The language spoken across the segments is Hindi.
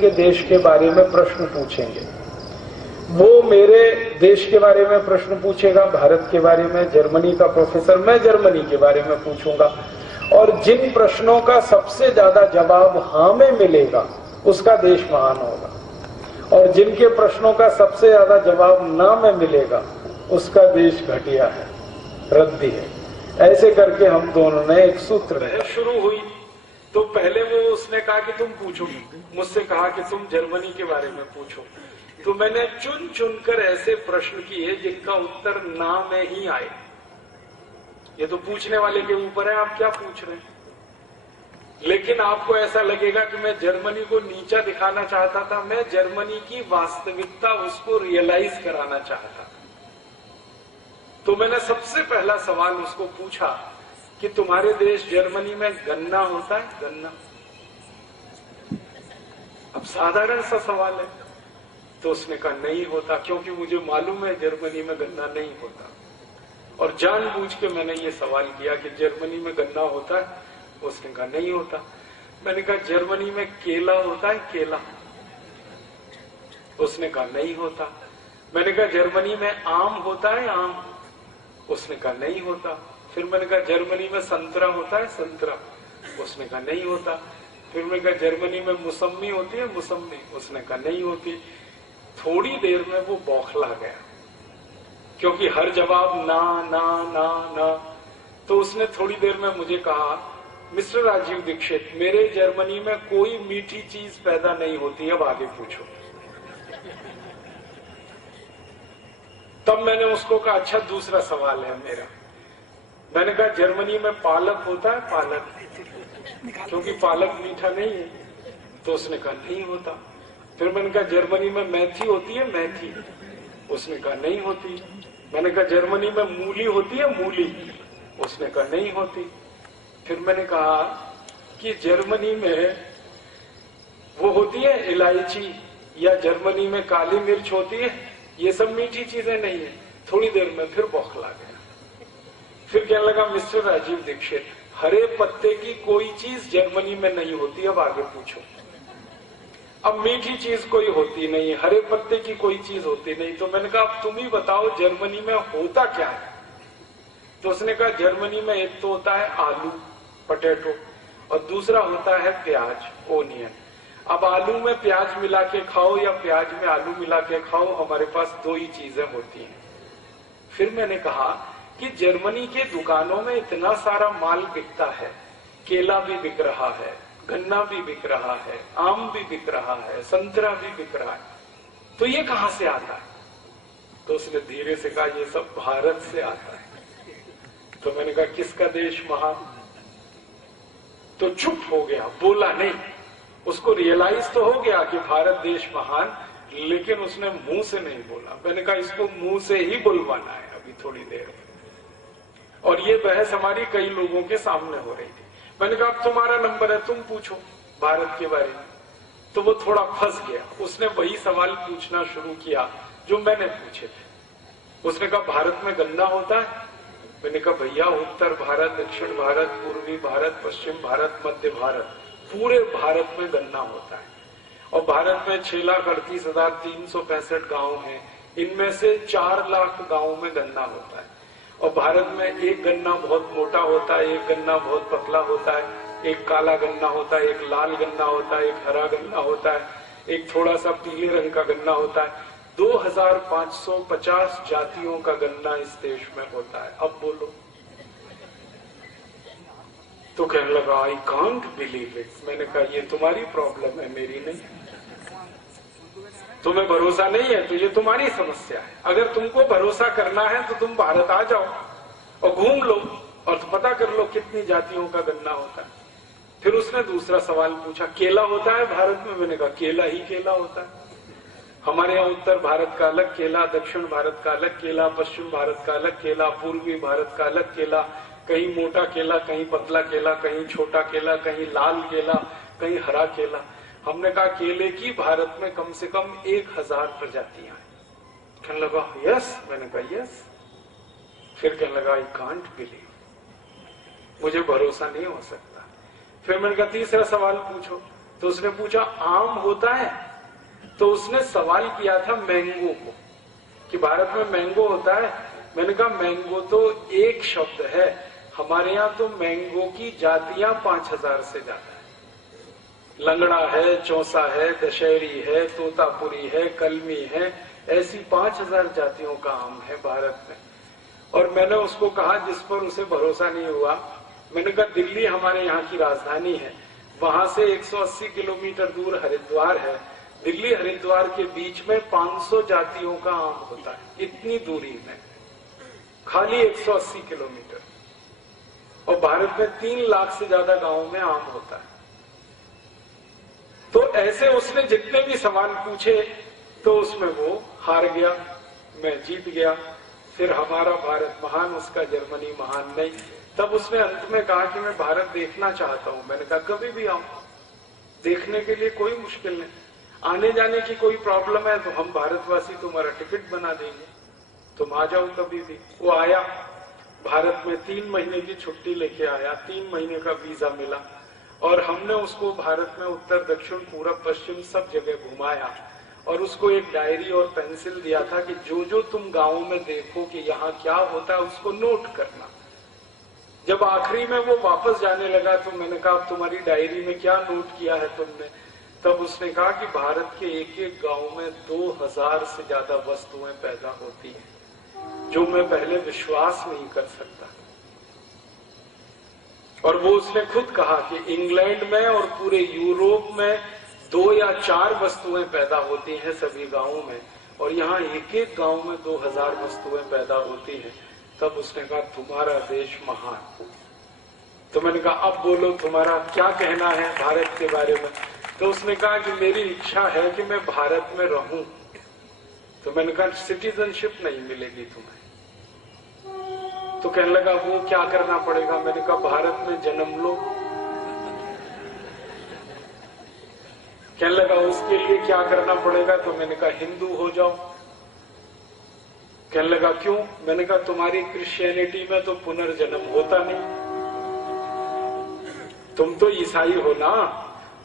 के देश के बारे में प्रश्न पूछेंगे। वो मेरे देश के बारे में प्रश्न पूछेगा, भारत के बारे में, जर्मनी का प्रोफेसर, मैं जर्मनी के बारे में पूछूंगा। और जिन प्रश्नों का सबसे ज्यादा जवाब हाँ में मिलेगा उसका देश महान होगा, और जिनके प्रश्नों का सबसे ज्यादा जवाब ना में मिलेगा उसका देश घटिया है, रद्दी है। ऐसे करके हम दोनों ने एक सूत्र शुरू हुई। तो पहले वो उसने कहा कि तुम पूछो, मुझसे कहा कि तुम जर्मनी के बारे में पूछो। तो मैंने चुन चुनकर ऐसे प्रश्न किए जिनका उत्तर ना में ही आए। ये तो पूछने वाले के ऊपर है, आप क्या पूछ रहे हैं। लेकिन आपको ऐसा लगेगा कि मैं जर्मनी को नीचा दिखाना चाहता था, मैं जर्मनी की वास्तविकता उसको रियलाइज कराना चाहता था। तो मैंने सबसे पहला सवाल उसको पूछा कि तुम्हारे देश जर्मनी में गन्ना होता है? गन्ना। अब साधारण सा सवाल है। तो उसने कहा नहीं होता, क्योंकि मुझे मालूम है जर्मनी में गन्ना नहीं होता। और जानबूझ के मैंने ये सवाल किया कि जर्मनी में गन्ना होता है? उसने कहा नहीं होता। मैंने कहा जर्मनी में केला होता है? केला। उसने कहा नहीं होता। मैंने कहा जर्मनी में आम होता है? आम। उसने कहा नहीं होता। फिर मैंने कहा जर्मनी में संतरा होता है? संतरा। उसने कहा नहीं होता। फिर मैंने कहा जर्मनी में मौसम्मी होती है? मौसम्मी। उसने कहा नहीं होती। थोड़ी देर में वो बौखला गया, क्योंकि हर जवाब ना ना ना ना। तो उसने थोड़ी देर में मुझे कहा, मिस्टर राजीव दीक्षित, मेरे जर्मनी में कोई मीठी चीज पैदा नहीं होती, अब आगे पूछो। तब मैंने उसको कहा अच्छा दूसरा सवाल है मेरा। मैंने कहा जर्मनी में पालक होता है? पालक। क्योंकि पालक मीठा नहीं है। तो उसने कहा नहीं होता। फिर मैंने कहा जर्मनी में मेथी होती है? मेथी। उसने कहा नहीं होती। मैंने कहा जर्मनी में मूली होती है? मूली। उसने कहा नहीं होती। फिर मैंने कहा कि जर्मनी में वो होती है इलायची, या जर्मनी में काली मिर्च होती है? ये सब मीठी चीजें नहीं है। थोड़ी देर में फिर बौखला गया। फिर कहने लगा मिस्टर राजीव दीक्षित, हरे पत्ते की कोई चीज जर्मनी में नहीं होती, अब आगे पूछो। अब मीठी चीज कोई होती नहीं, हरे पत्ते की कोई चीज होती नहीं। तो मैंने कहा अब तुम ही बताओ जर्मनी में होता क्या है। तो उसने कहा जर्मनी में एक तो होता है आलू, पोटैटो, और दूसरा होता है प्याज, ओनियन। अब आलू में प्याज मिला के खाओ या प्याज में आलू मिला के खाओ, हमारे पास दो ही चीजें होती हैं। फिर मैंने कहा कि जर्मनी के दुकानों में इतना सारा माल बिकता है, केला भी बिक रहा है, गन्ना भी बिक रहा है, आम भी बिक रहा है, संतरा भी बिक रहा है, तो ये कहां से आता है? तो उसने धीरे से कहा ये सब भारत से आता है। तो मैंने कहा किसका देश महान? तो चुप हो गया, बोला नहीं। उसको रियलाइज तो हो गया कि भारत देश महान, लेकिन उसने मुंह से नहीं बोला। मैंने कहा इसको मुंह से ही बुलवाना है अभी थोड़ी देर में। और ये बहस हमारी कई लोगों के सामने हो रही थी। मैंने कहा अब तुम्हारा नंबर है, तुम पूछो भारत के बारे में। तो वो थोड़ा फंस गया। उसने वही सवाल पूछना शुरू किया जो मैंने पूछे थे। उसने कहा भारत में गन्ना होता है? मैंने कहा भैया उत्तर भारत, दक्षिण भारत, पूर्वी भारत, पश्चिम भारत, मध्य भारत, पूरे भारत में गन्ना होता है। और भारत में 6,38,365 गांव हैं, इनमें से 4 लाख गांवों में गन्ना होता है। और भारत में एक गन्ना बहुत मोटा होता है, एक गन्ना बहुत पतला होता है, एक काला गन्ना होता है, एक लाल गन्ना होता है, एक हरा गन्ना होता है, एक थोड़ा सा पीले रंग का गन्ना होता है। 2550 जातियों का गन्ना इस देश में होता है। अब बोलो। तो कहने लगा आई कांट बिलीव इट। मैंने कहा ये तुम्हारी प्रॉब्लम है, मेरी नहीं। तुम्हें भरोसा नहीं है तो ये तुम्हारी समस्या है। अगर तुमको भरोसा करना है तो तुम भारत आ जाओ और घूम लो और पता कर लो कितनी जातियों का गन्ना होता है। फिर उसने दूसरा सवाल पूछा केला होता है भारत में? मैंने कहा केला ही केला होता है। हमारे यहाँ उत्तर भारत का अलग केला, दक्षिण भारत का अलग केला, पश्चिम भारत का अलग केला, पूर्वी भारत का अलग केला, कहीं मोटा केला, कहीं पतला केला, कहीं छोटा केला, कहीं लाल केला, कहीं हरा केला। हमने कहा केले की भारत में कम से कम 1000 प्रजातियां हैं। कहने लगा यस। मैंने कहा यस। फिर कहने लगा आई कांट बिलीव, मुझे भरोसा नहीं हो सकता। फिर मैंने कहा तीसरा सवाल पूछो। तो उसने पूछा आम होता है? तो उसने सवाल किया था मैंगो को कि भारत में मैंगो होता है। मैंने कहा मैंगो तो एक शब्द है, हमारे यहाँ तो मैंगो की जातियां 5000 से ज्यादा है। लंगड़ा है, चौसा है, दशहरी है, तोतापुरी है, कलमी है, ऐसी 5000 जातियों का आम है भारत में। और मैंने उसको कहा, जिस पर उसे भरोसा नहीं हुआ, मैंने कहा दिल्ली हमारे यहाँ की राजधानी है, वहां से 180 किलोमीटर दूर हरिद्वार है, दिल्ली हरिद्वार के बीच में 500 जातियों का आम होता है, इतनी दूरी में, खाली 180 किलोमीटर। और भारत में 3 लाख से ज्यादा गांवों में आम होता है। तो ऐसे उसने जितने भी सवाल पूछे तो उसमें वो हार गया, मैं जीत गया। फिर हमारा भारत महान, उसका जर्मनी महान नहीं। तब उसने अंत में कहा कि मैं भारत देखना चाहता हूं। मैंने कहा कभी भी आओ, देखने के लिए कोई मुश्किल नहीं। आने जाने की कोई प्रॉब्लम है तो हम भारतवासी तुम्हारा टिकट बना देंगे, तुम आ जाओ कभी भी। वो आया, भारत में 3 महीने की छुट्टी लेके आया, 3 महीने का वीजा मिला और हमने उसको भारत में उत्तर दक्षिण पूरब पश्चिम सब जगह घुमाया और उसको एक डायरी और पेंसिल दिया था कि जो जो तुम गाँव में देखो कि यहाँ क्या होता है उसको नोट करना। जब आखिरी में वो वापस जाने लगा तो मैंने कहा तुम्हारी डायरी में क्या नोट किया है तुमने? तब उसने कहा कि भारत के एक एक गांव में 2000 से ज्यादा वस्तुएं पैदा होती हैं, जो मैं पहले विश्वास नहीं कर सकता। और वो उसने खुद कहा कि इंग्लैंड में और पूरे यूरोप में 2 या 4 वस्तुएं पैदा होती हैं सभी गांवों में, और यहाँ एक एक गांव में 2000 वस्तुएं पैदा होती हैं। तब उसने कहा तुम्हारा देश महान। तो मैंने कहा अब बोलो तुम्हारा क्या कहना है भारत के बारे में? तो उसने कहा कि मेरी इच्छा है कि मैं भारत में रहूं। तो मैंने कहा सिटीजनशिप नहीं मिलेगी तुम्हें। तो कहने लगा वो क्या करना पड़ेगा? मैंने कहा भारत में जन्म लो। कहने लगा उसके लिए क्या करना पड़ेगा? तो मैंने कहा हिंदू हो जाओ। कहने लगा क्यों? मैंने कहा तुम्हारी क्रिश्चियनिटी में तो पुनर्जन्म होता नहीं, तुम तो ईसाई हो ना,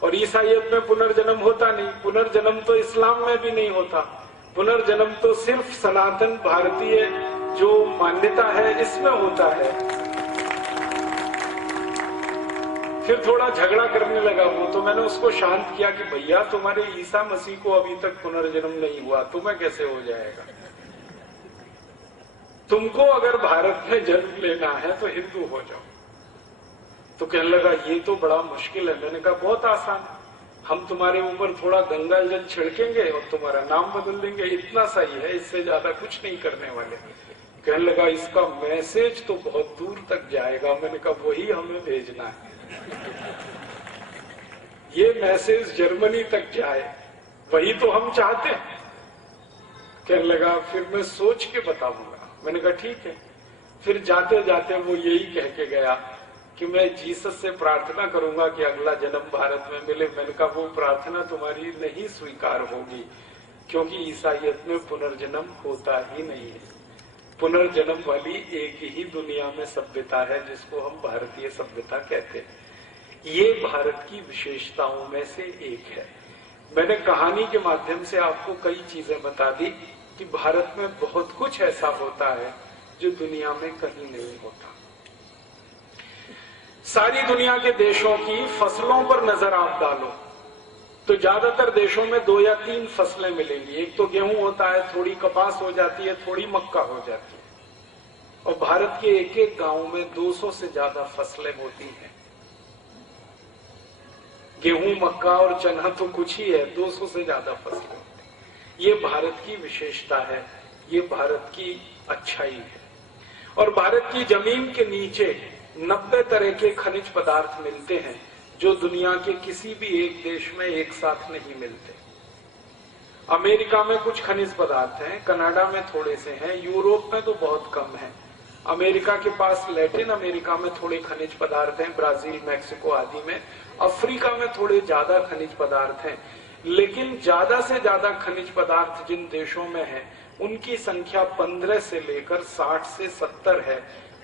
और ईसाइयत में पुनर्जन्म होता नहीं। पुनर्जन्म तो इस्लाम में भी नहीं होता। पुनर्जन्म तो सिर्फ सनातन भारतीय जो मान्यता है इसमें होता है। फिर थोड़ा झगड़ा करने लगा वो, तो मैंने उसको शांत किया कि भैया तुम्हारे ईसा मसीह को अभी तक पुनर्जन्म नहीं हुआ, तुम्हें कैसे हो जाएगा? तुमको अगर भारत में जन्म लेना है तो हिंदू हो जाओ। तो कहने लगा ये तो बड़ा मुश्किल है। मैंने कहा बहुत आसान, हम तुम्हारे ऊपर थोड़ा गंगा जल छिड़केंगे और तुम्हारा नाम बदल देंगे, इतना सही है, इससे ज्यादा कुछ नहीं करने वाले। कहने लगा इसका मैसेज तो बहुत दूर तक जाएगा। मैंने कहा वही हमें भेजना है, ये मैसेज जर्मनी तक जाए, वही तो हम चाहते हैं। कहने लगा फिर मैं सोच के बताऊंगा। मैंने कहा ठीक है। फिर जाते जाते वो यही कह के गया कि मैं जीसस से प्रार्थना करूंगा कि अगला जन्म भारत में मिले। मैंने कहा वो प्रार्थना तुम्हारी नहीं स्वीकार होगी, क्योंकि ईसाइयत में पुनर्जन्म होता ही नहीं है। पुनर्जन्म वाली एक ही दुनिया में सभ्यता है जिसको हम भारतीय सभ्यता कहते हैं। ये भारत की विशेषताओं में से एक है। मैंने कहानी के माध्यम से आपको कई चीजें बता दी कि भारत में बहुत कुछ ऐसा होता है जो दुनिया में कहीं नहीं होता। सारी दुनिया के देशों की फसलों पर नजर आप डालो तो ज्यादातर देशों में 2 या 3 फसलें मिलेंगी। एक तो गेहूं होता है, थोड़ी कपास हो जाती है, थोड़ी मक्का हो जाती है। और भारत के एक एक गांव में 200 से ज्यादा फसलें होती हैं। गेहूं, मक्का और चना तो कुछ ही है, 200 से ज्यादा फसलें होती हैं। ये भारत की विशेषता है, ये भारत की अच्छाई है। और भारत की जमीन के नीचे 90 तरह के खनिज पदार्थ मिलते हैं जो दुनिया के किसी भी एक देश में एक साथ नहीं मिलते। अमेरिका में कुछ खनिज पदार्थ हैं, कनाडा में थोड़े से हैं, यूरोप में तो बहुत कम है। अमेरिका के पास लैटिन अमेरिका में थोड़े खनिज पदार्थ हैं, ब्राजील, मैक्सिको आदि में। अफ्रीका में थोड़े ज्यादा खनिज पदार्थ हैं, लेकिन ज्यादा से ज्यादा खनिज पदार्थ जिन देशों में है उनकी संख्या 15 से लेकर 60 से 70 है।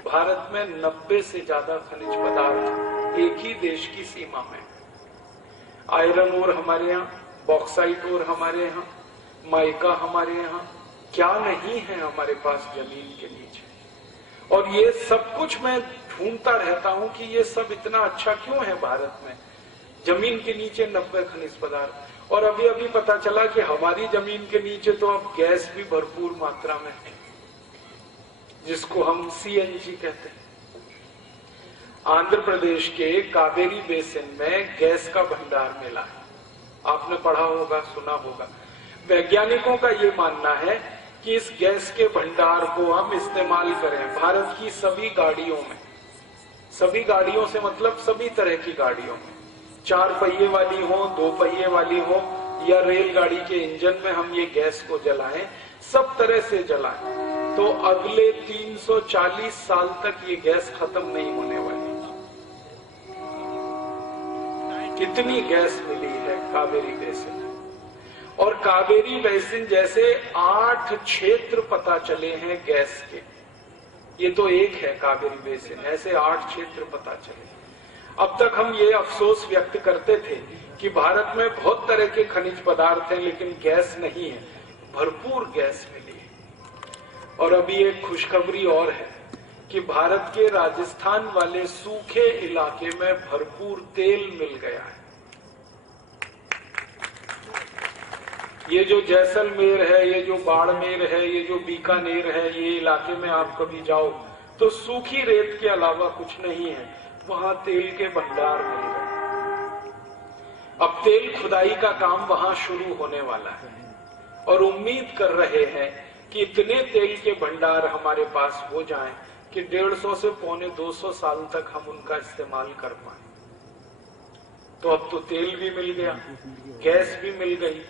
भारत में 90 से ज्यादा खनिज पदार्थ एक ही देश की सीमा में। आयरन ओर हमारे यहाँ, बॉक्साइट ओर हमारे यहाँ, माइका हमारे यहाँ, क्या नहीं है हमारे पास जमीन के नीचे। और ये सब कुछ मैं ढूंढता रहता हूं कि ये सब इतना अच्छा क्यों है भारत में। जमीन के नीचे 90 खनिज पदार्थ, और अभी अभी पता चला कि हमारी जमीन के नीचे तो अब गैस भी भरपूर मात्रा में है, जिसको हम CNG कहते हैं। आंध्र प्रदेश के कावेरी बेसिन में गैस का भंडार मिला है, आपने पढ़ा होगा, सुना होगा। वैज्ञानिकों का ये मानना है कि इस गैस के भंडार को हम इस्तेमाल करें भारत की सभी गाड़ियों में। सभी गाड़ियों से मतलब सभी तरह की गाड़ियों में, 4 पहिए वाली हो, 2 पहिए वाली हो, या रेलगाड़ी के इंजन में हम ये गैस को जलाएं, सब तरह से जलाएं, तो अगले 340 साल तक ये गैस खत्म नहीं होने वाली। कितनी गैस मिली है कावेरी बेसिन। और कावेरी बेसिन जैसे 8 क्षेत्र पता चले हैं गैस के, ये तो एक है कावेरी बेसिन, ऐसे 8 क्षेत्र पता चले। अब तक हम ये अफसोस व्यक्त करते थे कि भारत में बहुत तरह के खनिज पदार्थ हैं लेकिन गैस नहीं है, भरपूर गैस मिली है। और अभी एक खुशखबरी और है कि भारत के राजस्थान वाले सूखे इलाके में भरपूर तेल मिल गया है। ये जो जैसलमेर है, ये जो बाड़मेर है, ये जो बीकानेर है, ये इलाके में आप कभी जाओ तो सूखी रेत के अलावा कुछ नहीं है, वहां तेल के भंडार मिल गए। अब तेल खुदाई का काम वहां शुरू होने वाला है और उम्मीद कर रहे हैं कि इतने तेल के भंडार हमारे पास हो जाएं कि 150 से पौने 200 साल तक हम उनका इस्तेमाल कर पाए। तो अब तो तेल भी मिल गया, गैस भी मिल गई,